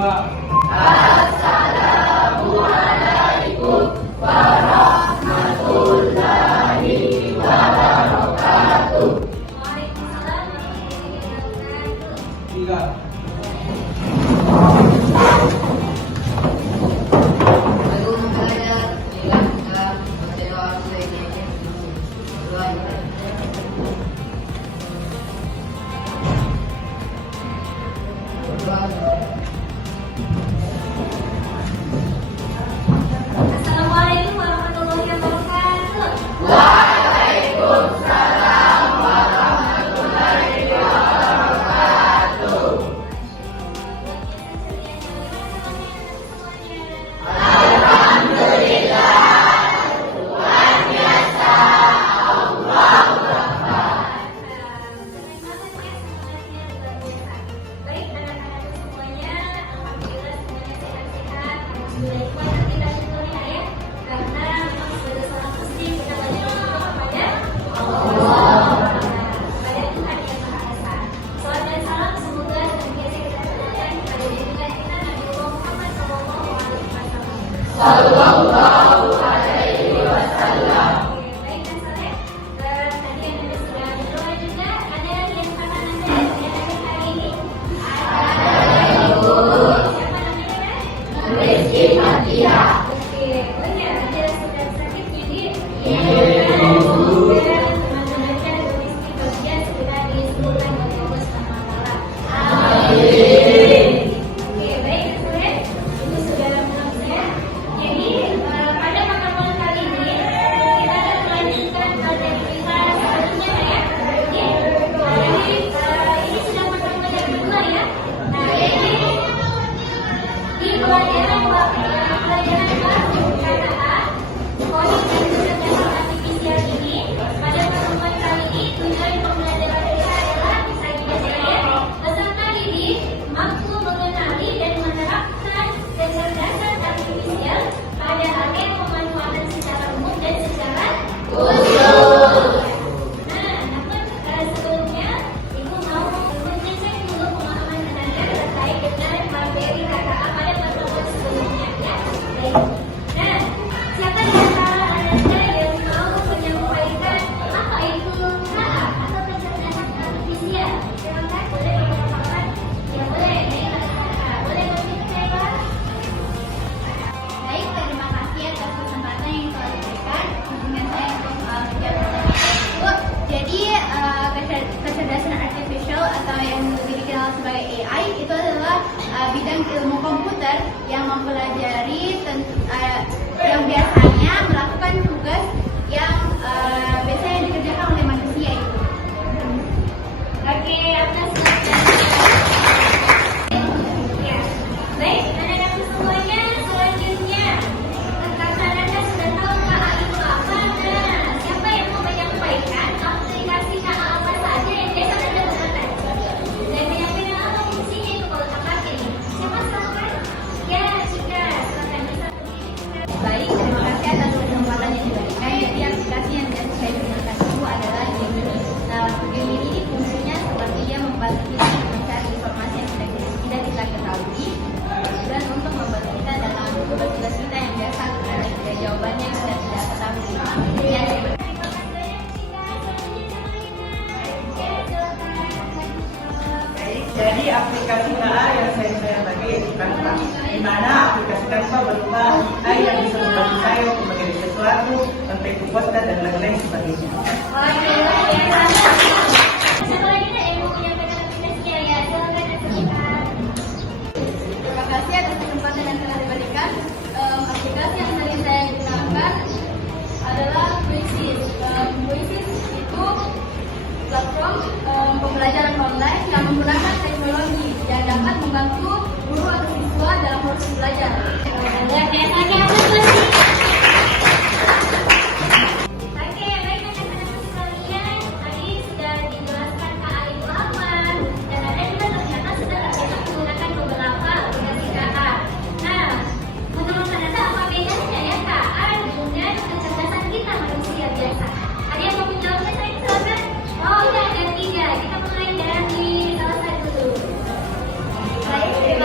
kedua. Assalamualaikum warahmatullahi wabarakatuh. Waalaikumsalam warahmatullahi wabarakatuh. Tiga. Assalamualaikum warahmatullahi wabarakatuh. Waalaikumsalam warahmatullahi wabarakatuh. Alhamdulillah, luar biasa, Allahu Akbar. Baik anak-anak semuanya, alhamdulillah semuanya sehat-sehat. Alhamdulillah kita syukurnya ya, karena memang sudah sangat mesti kita banyak bersyukur kepada Allah, kepada Tuhan yang Maha Esa. Salam dan salam semoga senantiasa kita tercurahkan kepada junjungan kita Nabi Muhammad SAW. Sallallahu alaihi wasallam. Baik dan soleh, tadi Anda sudah berdoa juga. Ada yang kanan Anda yang hadir hari ini? Siapa namanya? Rizky Fatia. Oke, oh iya, ada sudah sakit jadi teman-temannya Rizky Fatia segera disembuhkan oleh Allah SWT. Amin. Oke, baik dan soleh, itu sudah menang ya. Jadi pada pertemuan kali ini kita akan melanjutkan materi kita selanjutnya ya. Jadi ini sudah pertemuan yang kedua ya. Nah, jadi di pelajaran baru kata A, coding dan kecerdasan artifisial ini pada pertemuan kali ini tujuan pembelajaran kita adalah saya peserta didik mampu mengenali dan menerapkan kecerdasan artifisial pada area pemanfaatan secara umum dan secara Khusus. Nah, namun sebelumnya Ibu mau mengecek dulu pemahaman Anda terkait dengan materi KKA pada pertemuan sebelumnya ya. Baik. Nah, siapa di antara Anda yang mau menyampaikan apa itu KKA atau kecerdasan artifisial? Silakan boleh mengatakan. Ya boleh. Boleh berbicara. Baik, terima kasih atas kesempatan yang telah diberikan dengan saya untuk menjawab pertanyaan tersebut. Jadi, kecerdasan artificial atau yang lebih dikenal sebagai AI itu adalah bidang ilmu komputer yang mempelajari yang biasanya melakukan tugas yang biasanya dikerjakan oleh manusia itu. Oke, atas ya. Baik, anak-anak semuanya, selanjutnya karena Anda sudah tahu KA itu apa, nah siapa yang mau menyampaikan aplikasi KA apa saja yang biasa Anda gunakan? Dan menyampaikan apa fungsinya itu kalau apa ini? Siapa silakan? Ya, Cika, silakan bisa berdiri. Baik, terima kasih atas kesempatan yang diberikan. Jadi aplikasi yang biasa saya gunakan itu adalah Gemini. Gemini ini fungsinya seperti dia membantu kita mencari informasi yang tidak kita ketahui dan untuk membantu kita dalam tugas-tugas kita yang biasa ada jawabannya yang sudah tidak ketahui. Ya, terima kasih. Terima kasih banyak, Cika. Selanjutnya yang lainnya. Ya, silakan. Jadi aplikasi KA yang saya bagi yaitu Canva, di mana aplikasi Canva berupa AI yang bisa membantu saya untuk menjadi sesuatu, sampai ke poster dan lain-lain sebagainya. Oke, luar biasa. Siapa lagi nih yang mau menyampaikan aplikasinya ya? Silakan Cika. Terima kasih atas kesempatan yang telah diberikan. Aplikasi yang tadi saya gunakan adalah Quizzes. Quizzes itu platform pembelajaran online yang menggunakan teknologi yang dapat membantu guru atau siswa dalam proses belajar. Luar biasa, aplaus. Oke, baik anak-anak sekalian, tadi sudah dijelaskan KA itu apa, dan Anda juga ternyata sudah terbiasa menggunakan beberapa aplikasi KA. Nah, menurut Anda apa bedanya ya KA dengan kecerdasan kita manusia biasa? Ada yang mau menjawabnya? Saya silakan. Oh, ya ada tiga. Kita mulai dari salah satu dulu. Baik,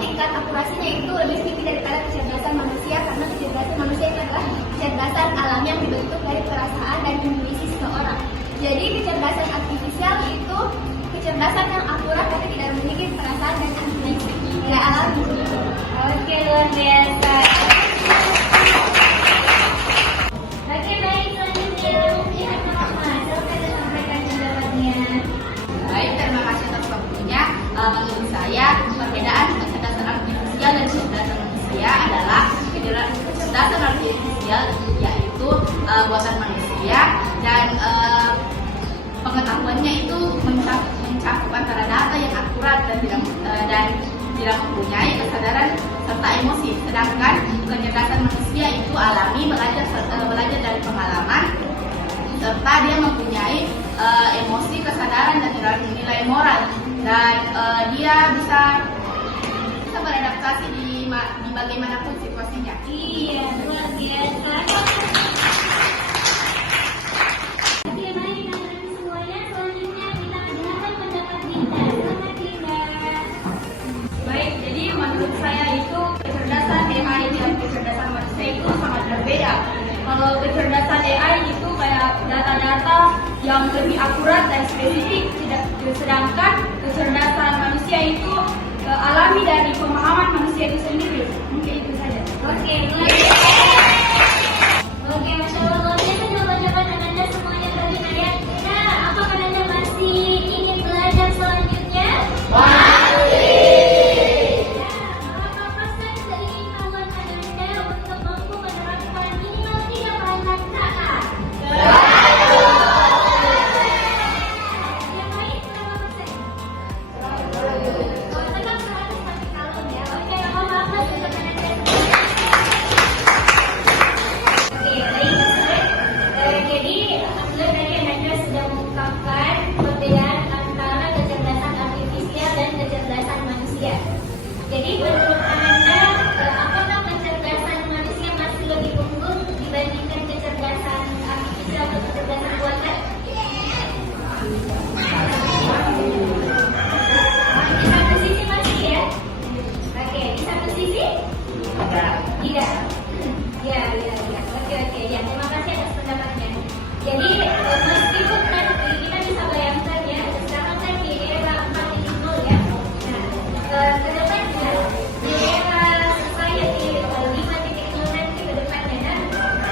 tingkat akurasinya itu lebih tinggi daripada kecerdasan manusia, karena kecerdasan manusia itu adalah kecerdasan alam yang dibentuk dari perasaan dan intuisi seseorang. Jadi kecerdasan artifisial itu kecerdasan yang akurat tapi tidak memiliki perasaan dan intuisi nilai alam. Oke, luar biasa. Oke, baik, selanjutnya mungkin akan silakan disampaikan pendapatnya. Baik, terima kasih atas waktunya. Menurut saya, perbedaan kecerdasan artifisial dan kecerdasan manusia adalah kecerdasan artifisial yaitu buatan manusia dan pengetahuannya itu mencakup antara data yang akurat dan tidak mempunyai kesadaran serta emosi. Sedangkan kecerdasan manusia itu alami, belajar dari pengalaman, serta dia mempunyai emosi, kesadaran dan nilai moral, dan dia bisa beradaptasi di bagaimanapun situasinya. Iya, luar biasa. Oke, baik, teman-teman semuanya. Selanjutnya kita mendengarkan pendapat Dinda. Selamat, Dinda. Baik, jadi menurut saya itu kecerdasan AI dan kecerdasan manusia itu sangat berbeda. Kalau kecerdasan AI itu kayak data-data yang lebih akurat dan spesifik, sedangkan kecerdasan manusia itu alami dari pemahaman manusia itu sendiri. Mungkin itu saja. Oke, luar biasa. Oke, Masya Allah, luar biasa jawaban-jawaban Anda semuanya tadi ya. Nah, apakah Anda masih ingin belajar selanjutnya? Apakah pesan keinginan Anda untuk mampu menerapkan minimal 3 bahan kata? Yang lain berapa persen? Oh, tetap 100 masih kalem ya. Oke, mohon maaf Mas, untuk Anda. Oke, baik. Jadi, alhamdulillah tadi Anda sudah mengungkapkan perbedaan antara kecerdasan artifisial dan kecerdasan manusia. Jadi, menurut Anda, apakah kecerdasan manusia masih lebih unggul dibandingkan kecerdasan artifisial atau kecerdasan buatan? Di satu sisi masih ya? Oke, di satu sisi? Tidak. Ya. Oke. Ya, terima kasih atas pendapatnya. Jadi, meskipun nanti kita bisa bayangkan ya, sekarang kan di era 4.0 ya. Nah, ke depannya, di era society 5.0 nanti ke depannya,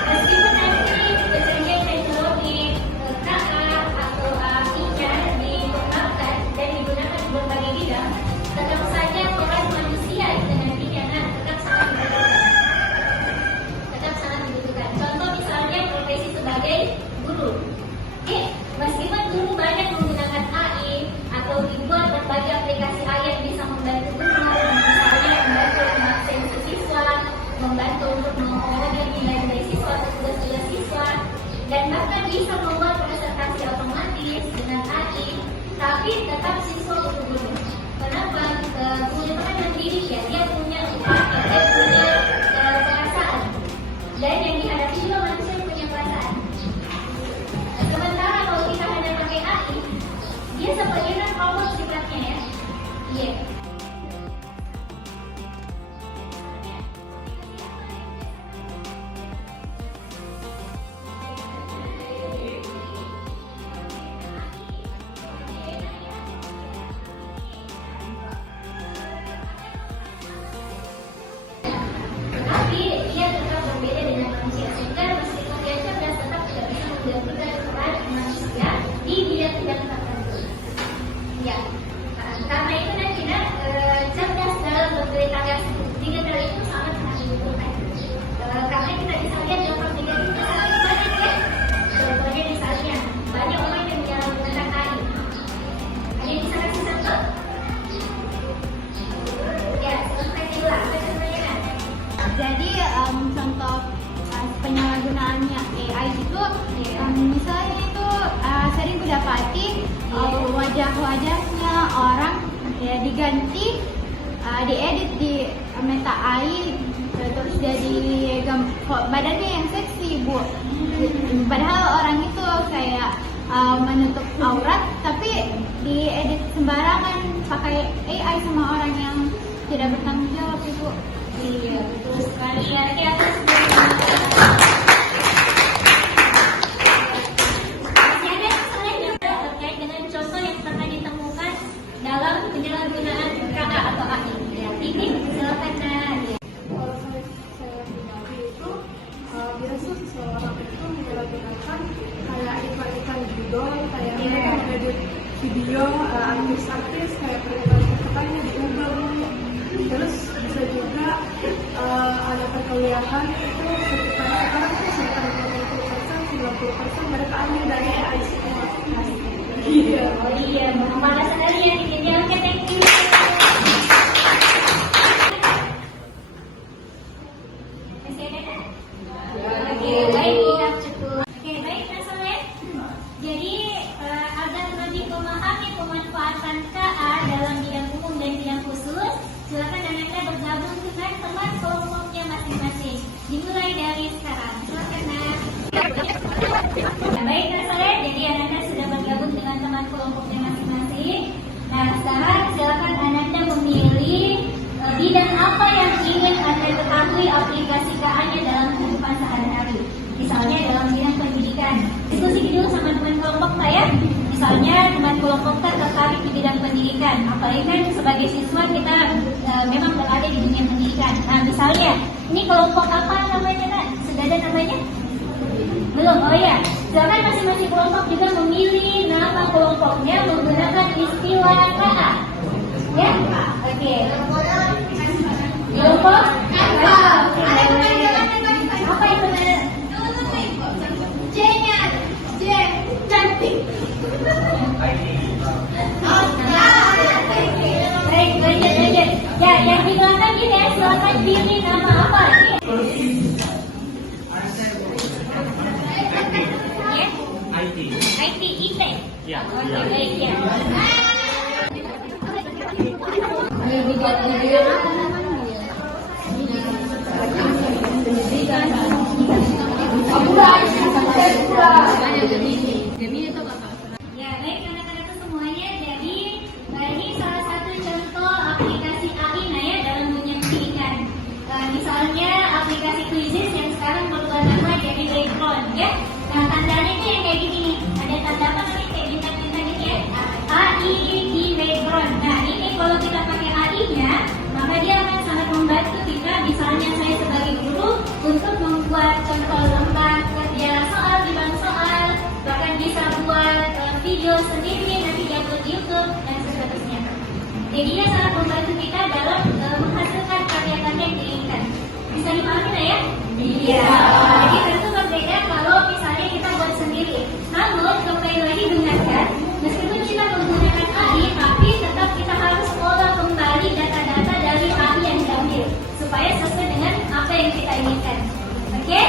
meskipun nanti kecanggihan teknologi KA atau AI-nya dikembangkan dan digunakan di berbagai bidang, tetap saja peran manusia itu nantinya tetap sangat dibutuhkan. Contoh misalnya profesi sebagai guru. Meskipun guru banyak menggunakan AI atau dibuat berbagai aplikasi AI yang bisa membantu guru, misalnya membantu mengakses siswa, membantu untuk mengolah nilai siswa atau tugas-tugas siswa, dan bahkan bisa membuat presentasi otomatis dengan AI, tapi tetap siswa untuk guru. Kenapa? Guru itu kan mendidik ya, dia punya upaya, dia punya perasaan, dan yang dihadapi juga manusia yang punya perasaan. Sementara kalau kita hanya pakai AI, dia sebenarnya robot sifatnya ya. Iya. Tetapi dia tetap berbeda dengan manusia, sehingga meskipun dia cerdas tetap tidak bisa menggantikan peran manusia di bidang-bidang tertentu. Ya, karena itu nanti cerdas dalam pemberitaan digital itu sangat dibutuhkan. Karena kita bisa lihat dampak negatifnya sangat banyak ya. Contohnya misalnya banyak orang yang menyalahgunakan AI. Ada yang bisa kasih contoh? Ya, selesai dulu lah. Jadi contoh penyalahgunaannya AI itu misalnya itu sering kudapati wajah-wajahnya orang ya diganti, diedit di meta AI, terus jadi badannya yang seksi Bu. Padahal orang itu kayak menutup aurat, tapi diedit sembarangan pakai AI sama orang yang tidak bertanggung jawab, Ibu. Iya, betul sekali ya. Oke, atas masih ada masalah juga terkait dengan contoh yang pernah ditemukan dalam penyalahgunaan KA atau AI. Ya, Titik, silakan Nadia. Kalau saya pribadi itu biasa seseorang itu menyalahgunakan kayak iklan-iklan judul, kayak mereka mengedit video artis-artis kayak perkataan-perkataannya diubah dulu. Terus bisa juga ada perkuliahan itu sekarang itu sekitar 50%, 90% mereka ambil dari AI semua. Iya. Oh iya, malas sekali ya Titiknya. Oke, thank you. Masih ada kan? Oke, baik, kita cukup. Oke, baik, Nasolet. Jadi, agar lebih memahami pemanfaatan KA dalam bidang umum dan bidang khusus, silakan Ananda bergabung dengan teman kelompoknya masing-masing. Dimulai dari sekarang. Silakan, Nak. Baik, Nasolet. Jadi, Ananda sudah bergabung dengan teman kelompoknya masing-masing. Nah, sekarang silakan Ananda memilih bidang apa yang ingin Anda ketahui aplikasi KA-nya dalam kehidupan sehari-hari. Misalnya dalam bidang pendidikan. Diskusi dulu sama teman kelompok saya. Misalnya teman kelompok tertarik di bidang pendidikan. Apalagi kan sebagai siswa kita memang berada di dunia pendidikan. Nah, misalnya ini kelompok apa namanya, Nak? Sudah ada namanya? Belum? Oh ya. Silakan masing-masing kelompok juga memilih nama kelompoknya menggunakan istilah KA. Ya? Oke. Kelompok apa? Apa itu? J-nya, J, cantik. Baik, lanjut. Ya, yang di belakang ini ya, silakan pilih nama apa? Ya? IT, IT. Ya. Oke, baik ya. Ya, baik anak-anak semuanya. Jadi ini salah satu contoh aplikasi AI ya dalam dunia pendidikan. Misalnya aplikasi Quizzes yang sekarang berubah nama jadi Background ya. Nah, tandanya itu yang kayak gini. Ada tanda apa namanya kayak bintang-bintang ini ya? AI di Background. Nah, ini kalau kita pakai AI-nya, maka dia akan sangat membantu kita. Misalnya saya sebagai guru untuk membuat contoh lembar kerja soal di bank soal, bahkan bisa buat video sendiri nanti diupload di YouTube dan seterusnya. Jadi dia sangat membantu kita dalam menghasilkan karya-karya yang diinginkan. Bisa dipahami lah ya? Iya. Jadi tentu berbeda kalau misalnya kita buat sendiri. Namun kembali lagi dengarkan, meskipun kita menggunakan AI, tapi tetap kita harus olah kembali data-data dari AI yang diambil supaya sesuai dengan apa yang kita inginkan. Oke?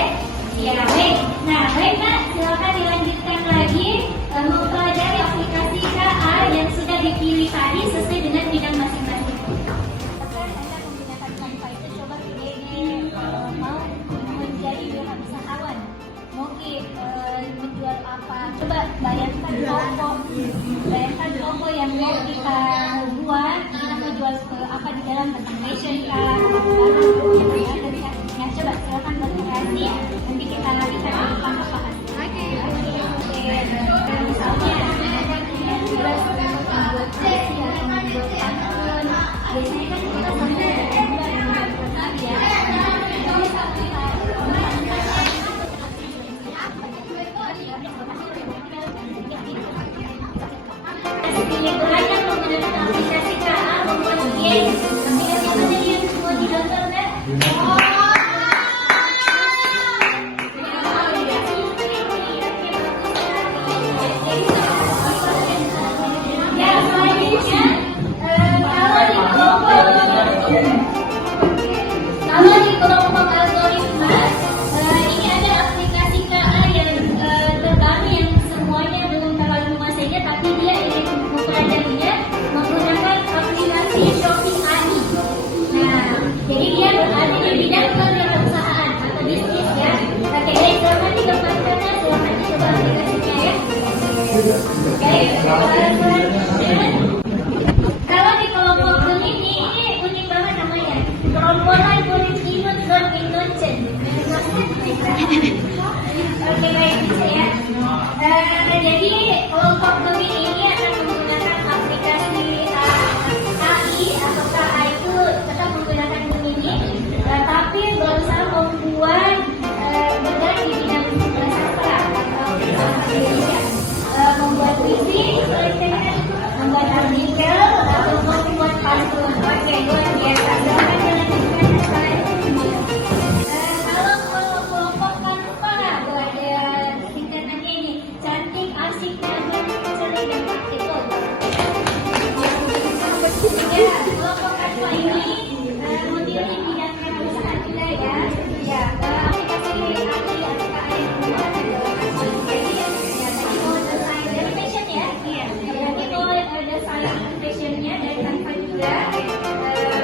Ya, baik. Nah, baik Nak, silakan dilanjutkan lagi mempelajari aplikasi KA yang sudah dipilih tadi sesuai dengan bidang masing-masing. Anda menggunakan Canva itu coba ini mau menjadi wirausahawan, mungkin menjual apa? Coba bayangkan toko yang mau kita buat, kita mau jual ke apa di dalam tentang fashion kah? Ya, coba silakan berkreasi. Nanti kita bisa bersama apa? Oke. Misalnya biasanya kan kita sampai ya. Gerombolan kulit imut berminocen. Oke, baik saya. Jadi kelompok Gemini ini akan menggunakan aplikasi AI atau KA itu tetap menggunakan Gemini, tapi berusaha membuat bergerak di bidang sastra atau membuat puisi, membuat artikel atau membuat pantun. Oke, luar biasa. Silakan dilanjutkan slide. Kalau kelompok Canva, ada singkatannya ini, cantik, asik, nyaman, ceria dan praktikal. Ya, kelompok Canva ini modelnya di bidang perusahaan juga ya. Ya, aplikasi AI atau KA yang membuat jadi ya tadi mau desain dari fashion ya. Iya. Nanti mau desain fashionnya dari Canva juga.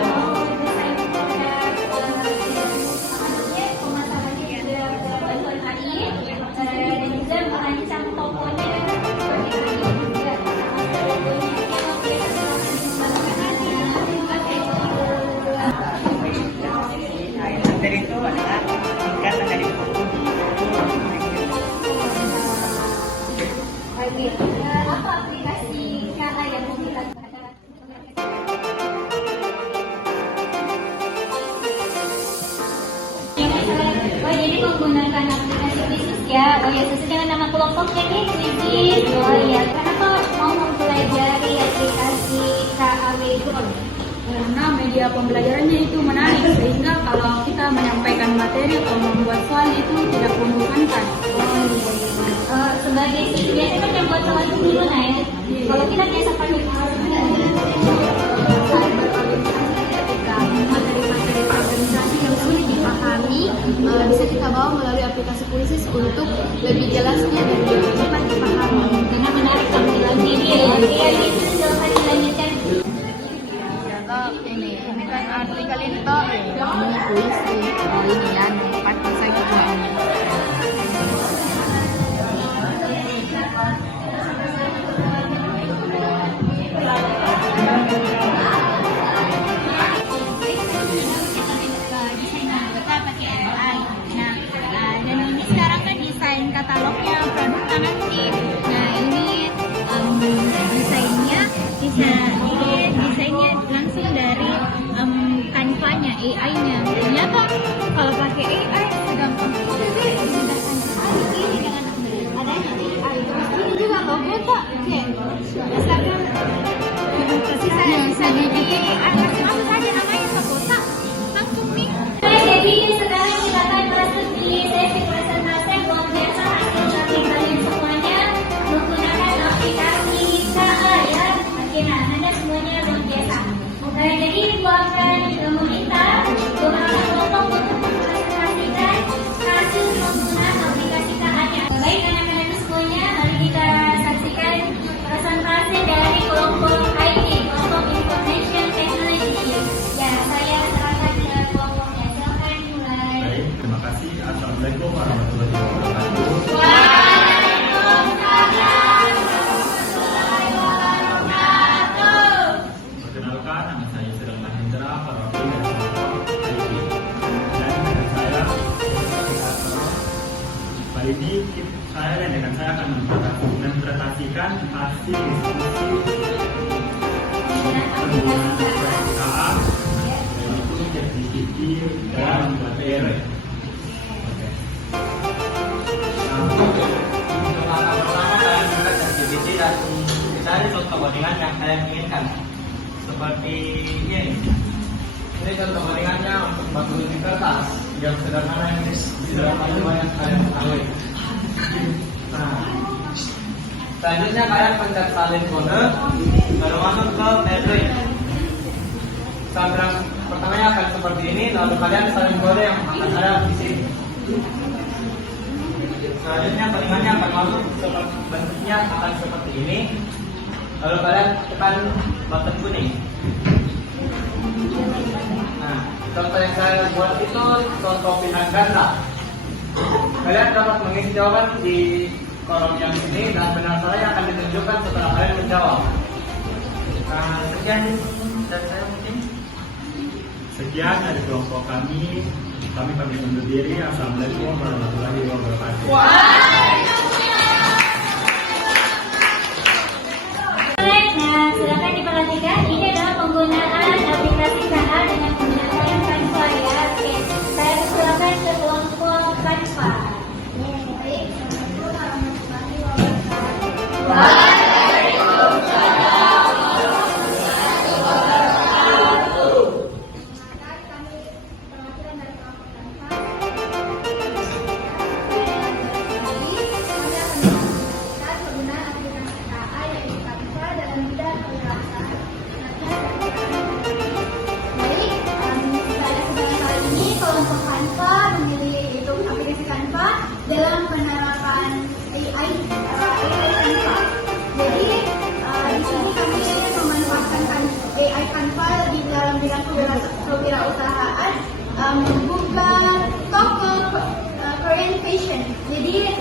Mau desain produk pemasarannya juga bantuan AI dan juga merancang tokonya pakai AI juga. Dari itu adalah singkatan dari buku. Oke, apa aplikasi KA yang mau kita gunakan? Oh, jadi menggunakan aplikasi bisnis ya. Oh ya, sesuai dengan nama kelompoknya nih, bisnis. Oh iya, kenapa mau mempelajari aplikasi KAW Gold? Karena media pembelajarannya itu menarik, sehingga kalau kita menyampaikan materi atau membuat soal itu tidak membosankan. Oh iya. Sebagai siswa biasanya kan yang buat soal itu gimana ya? Kalau kita biasa pakai Ketika materi-materi organisasi yang sulit dipahami bisa kita bawa melalui aplikasi Puisis untuk lebih jelasnya dan lebih cepat dipahami. karena menarik tampilan video ya. Iya, itu silakan dilanjutkan. Ini kan artikel ini toh ini puisi ini ya tempat saya juga ini. Desain anggota pakai AI. Nah, dan ini sekarang kan desain katalognya produknya nanti. Nah, ini desainnya desainnya langsung dari Canva-nya, AI-nya. Ternyata kalau pakai AI segampang itu deh digunakan sekali ini dengan adanya AI. Terus ini juga logo tak? Misalkan bisa bikin apa saja namanya sekotak langsung nih. Jadi sekarang kita akan masuk di sesi presentasi luar biasa hasil dari kalian semuanya menggunakan aplikasi KA ya. Oke, nah Anda semuanya luar biasa. Jadi gua akan meminta beberapa kelompok untuk mempresentasikan hasil penggunaan aplikasi KA-nya. Baik anak-anak semuanya, mari kita saksikan presentasi dari kelompok IT, kelompok Information Technology. Ya, saya serahkan ke kelompoknya. Silakan mulai. Baik, terima kasih. Assalamualaikum warahmatullahi wabarakatuh. Perkenalkan, nama saya Sedang Mahendra, Paroki dari kelompok IT. Dan dengan saya, kali ini saya dan dengan saya akan mempresentasikan hasil diskusi penggunaan aplikasi KA yaitu ChatGPT dalam membuat PR. Untuk langkah pertama saya menggunakan ChatGPT dan mencari contoh codingan yang saya inginkan. Seperti ini. Ini contoh codingannya untuk batu di kertas yang sederhana yang tidak banyak kalian ketahui. Nah, selanjutnya kalian pencet salin kode, baru masuk ke Android. Sampel pertamanya akan seperti ini, lalu kalian salin kode yang akan ada di sini. Selanjutnya codingannya akan masuk seperti bentuknya akan seperti ini. Lalu kalian tekan button kuning. Nah, contoh yang saya buat itu contoh pilihan ganda. Kalian dapat mengisi jawaban di kolom yang ini dan benar salah akan ditunjukkan setelah kalian menjawab. Nah, sekian dari saya mungkin. Sekian dari kelompok kami. Kami pamit undur diri. Assalamualaikum warahmatullahi wabarakatuh. Nah, silakan diperhatikan. Ini adalah penggunaan aplikasi KA dengan menggunakan Canva ya. Oke, saya silakan ke kelompok Canva. Baik, Assalamualaikum warahmatullahi wabarakatuh. Dalam penerapan AI Canva. Jadi di sini kami memanfaatkan AI Canva di dalam bidang kewirausahaan, membuka toko Korean fashion. Jadi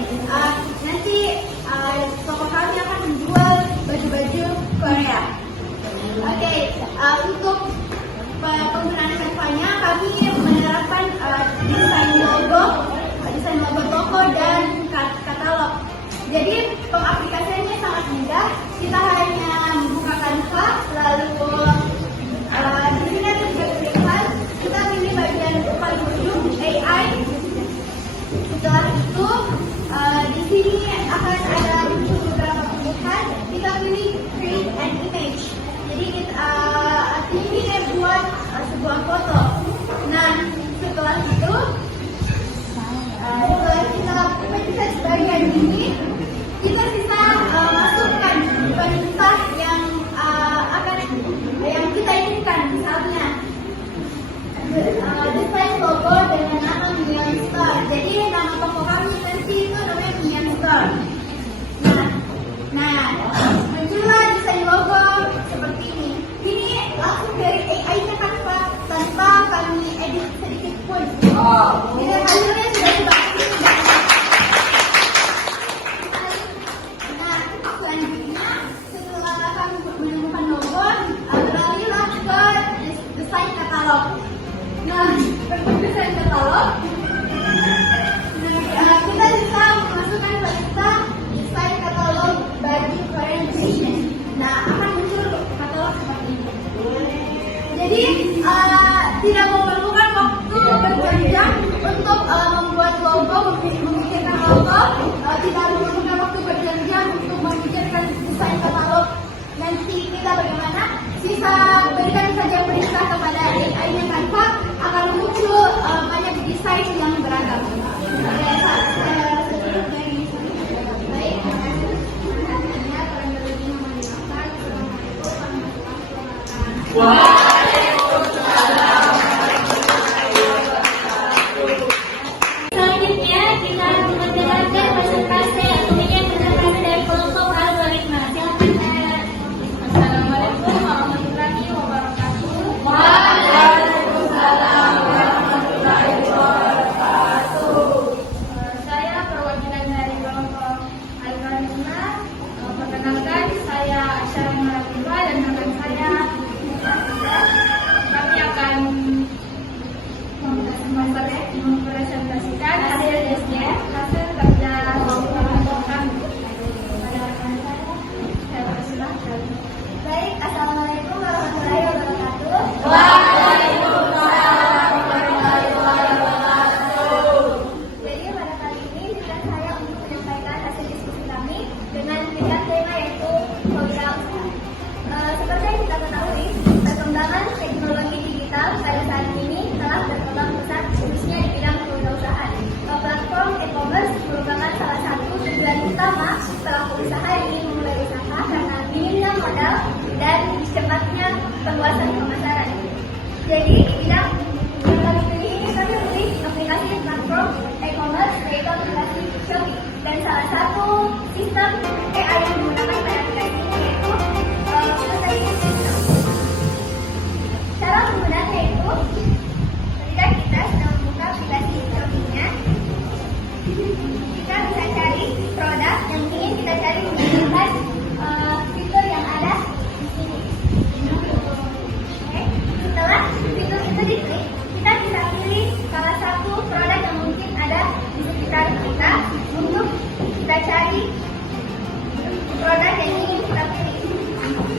nanti toko kami akan menjual baju-baju Korea. Oke, untuk penggunaan Canva-nya kami menerapkan desain logo toko dan katalog. Jadi pengaplikasiannya sangat mudah. Kita hanya membuka Canva, lalu di sini ada tiga pilihan. Kita pilih bagian paling ujung AI. Setelah itu di sini akan ada muncul beberapa pilihan. Kita pilih create an image. Jadi ini buat sebuah foto. Nah, setelah itu kita bagian ini, kita bisa masukkan perintah yang kita inginkan. Misalnya desain logo dengan nama Million Store. Jadi nama toko kami nanti itu namanya Million Store. Nah, muncullah desain logo seperti ini. Ini langsung dari AI-nya Canva tanpa kami edit sedikit pun. Ini hasilnya sudah seperti ini. Nah, selanjutnya setelah kami menemukan logo, beralihlah ke desain katalog. Nah, untuk desain katalog, kita bisa memasukkan perintah desain katalog baju Korean fashion. Nah, akan muncul katalog seperti ini. Jadi tidak memerlukan waktu berjam-jam untuk membuat logo, memikirkan logo. Tidak memerlukan waktu berjam-jam untuk memikirkan desain katalog. Nanti kita bagaimana? Sisa berikan saja perintah kepada AI-nya Canva, akan muncul banyak desain yang beragam. Baik, kurang lebih memastikan. Selanjutnya kita mendengarkan presentasi atau presentasi dari kelompok algoritma. Silakan saya. Assalamualaikum warahmatullahi wabarakatuh. Waalaikumsalam untuk kita cari produk yang ingin kita pilih.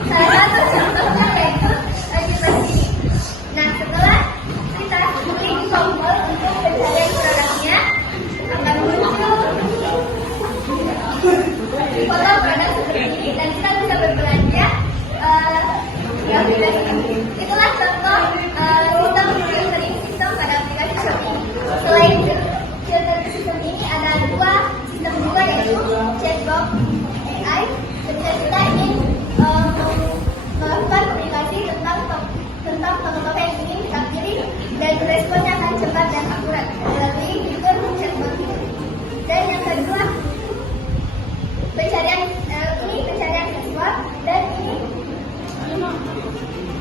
Salah satu contohnya yaitu kipas ini. Nah, setelah kita klik tombol untuk pencarian produknya, akan muncul foto produk seperti ini dan kita bisa berbelanja di aplikasi ini. Itulah contoh sistem filtering sistem pada aplikasi Shopee. Selain filtering sistem ini ada sistem juga yaitu chatbot AI. Ketika kita ingin melakukan komunikasi tentang toko-toko yang ingin kita pilih dan responnya akan cepat dan akurat melalui fitur chatbot itu. Dan yang kedua, pencarian visual, dan ini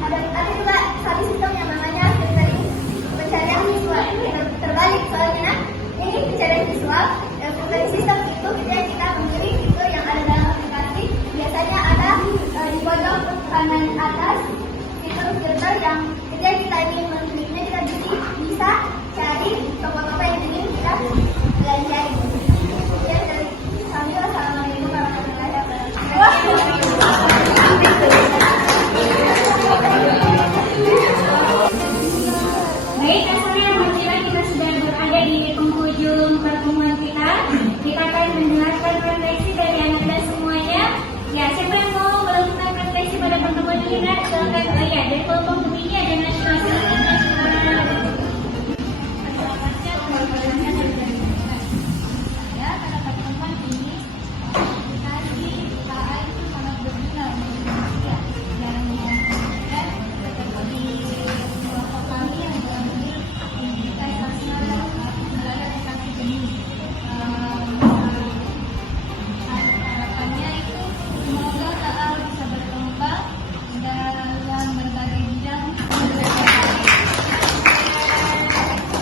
ada juga satu sistem yang namanya filtering pencarian visual. Terbalik soalnya, ini pencarian visual dan filtering sistem itu ketika kita memilih fitur yang ada dalam aplikasi, biasanya ada di pojok kanan atas fitur filter yang ketika kita ingin memilihnya, kita bisa cari toko-toko yang ingin kita belanjai. Sekian dari kami. Wassalamualaikum warahmatullahi wabarakatuh. Baik, asalnya alhamdulillah kita sudah berada di penghujung pertemuan kita. Kita akan mendengarkan refleksi dari anak-anak semuanya. Ya, siapa yang mau melakukan refleksi pada pertemuan kita? Silakan. Oh ya, dari kelompok begini ada Najwa. Ya, pada pertemuan ini aplikasi KA itu sangat berguna untuk manusia. Yang menyampaikan seperti kelompok kami yang mengambil pendidikan nasional belajar tentang jenis. Harapannya itu semoga KA bisa berkembang dalam berbagai bidang.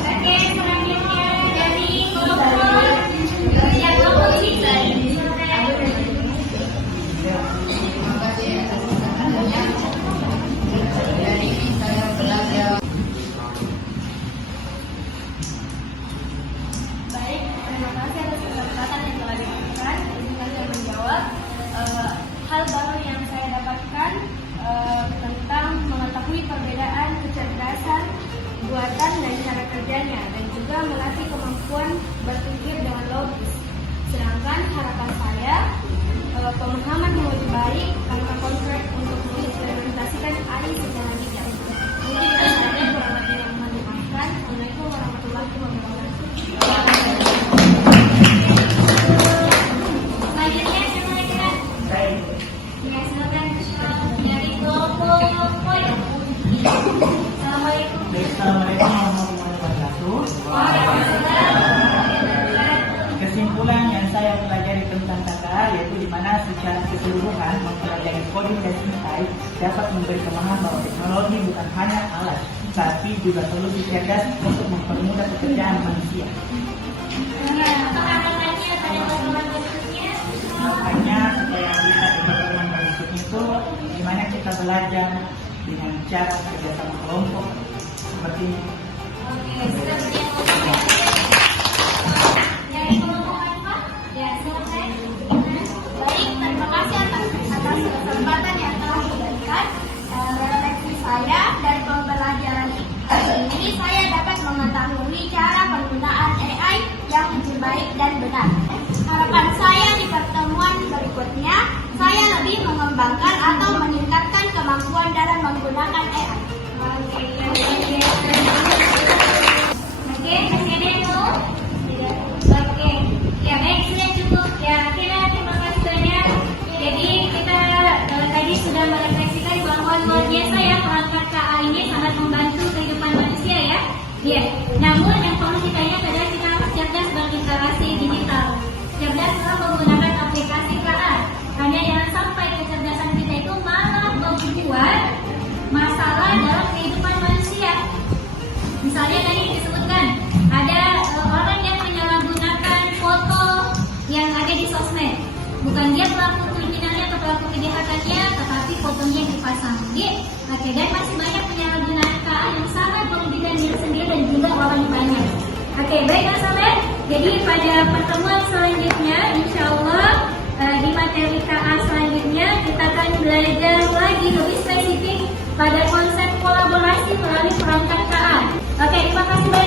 Oke, selanjutnya dari kelompok yang kelompok kita. Baik, terima kasih atas kesempatan yang telah diberikan. Izinkan saya menjawab hal baru yang saya dapatkan tentang mengetahui perbedaan kecerdasan buatan dan cara kerjanya, dan juga melatih kemampuan berpikir dengan logis. Sedangkan harapan saya pemahaman yang lebih baik tanpa kontrak untuk mengimplementasikan AI secara bijak. Mungkin itu saja, kurang lebih yang mohon dimaafkan. Assalamualaikum warahmatullahi wabarakatuh. Selanjutnya siapa kira? Ya, silakan dari kelompok poin. Assalamualaikum. Assalamualaikum warahmatullahi wabarakatuh. Kesimpulan yang saya pelajari tentang KKA yaitu di mana secara keseluruhan mempelajari coding dan AI dapat memberi pemahaman bahwa teknologi bukan hanya alat, tapi juga solusi cerdas untuk mempermudah pekerjaan manusia. Apa harapannya pada pertemuan berikutnya? Makanya supaya bisa di pertemuan berikut itu gimana kita belajar dengan cara kerjasama kelompok seperti ini. Oke, sudah berdialog. Dari kelompok apa? Ya, silakan. Baik, terima kasih atas kesempatan yang telah diberikan. Refleksi saya dari pembelajaran ini, saya dapat mengetahui cara penggunaan AI yang baik dan benar. Harapan saya di pertemuan berikutnya, saya lebih mengembangkan atau meningkatkan kemampuan dalam menggunakan AI. Oke, masih ada yang mau? Oke, ya baik, sudah cukup. Ya, terima kasih banyak. Jadi kita tadi sudah merefleksikan bahwa luar biasa ya perangkat KA ini sangat membantu kehidupan manusia ya. Ya, namun yang perlu kita ingat adalah kita harus cerdas berliterasi digital. Cerdas dalam menggunakan aplikasi KA. Hanya jangan sampai kecerdasan kita itu malah membuat masalah dalam kehidupan manusia. Misalnya tadi disebutkan ada orang yang menyalahgunakan foto yang ada di sosmed. Bukan dia pelaku kriminalnya atau pelaku kejahatannya, tetapi fotonya yang dipasang. Oke, dan masih banyak penyalahgunaan KA yang sangat merugikan diri sendiri dan juga orang banyak. Oke, baik, Mas Sobat. Jadi pada pertemuan selanjutnya, insya Allah di materi KA selanjutnya kita akan belajar lagi lebih spesifik pada konsep kolaborasi melalui perangkat KA. Oke, terima kasih.